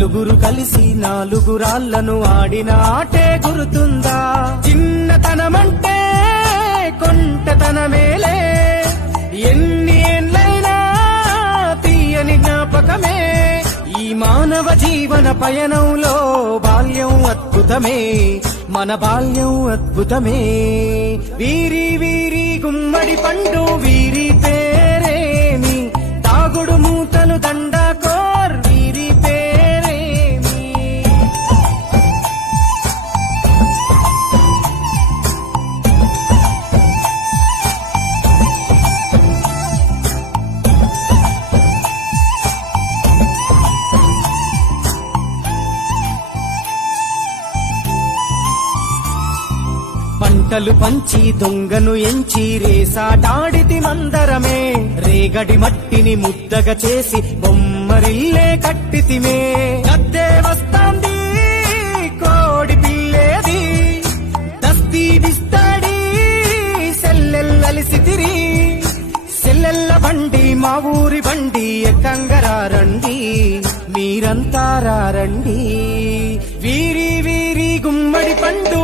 నలుగురు కలిసి నాలుగు రాళ్లను ఆడిన ఆటే గుర్తుందా? చిన్నతనమంటే కొంటతనమేలే, ఎన్ని ఏళ్ళైనా తీయని జ్ఞాపకమే. ఈ మానవ జీవన పయనంలో బాల్యం అద్భుతమే, మన బాల్యం అద్భుతమే. వీరి వీరి గుమ్మడి పండు వీరి పేరేమి, తాగుడు మూతలు దండాకోర్ వీరి పేరేమి. పంటలు పంచి దొంగను ఎంచి రేసాటాడితి మందరమే, రేగడి మట్టిని ముద్దగా చేసి బొమ్మరిల్లే కట్టితిమే. గద్దే వస్తాంది కోడి పిల్లేది, దస్తీ దిస్తాడి సెల్లెల్లలిసితిరి. సెల్లెల్ల బండి మా ఊరి బండి ఎక్కంగరారండి, మీరంతా రండి. వీరి వీరి గుమ్మడి పండు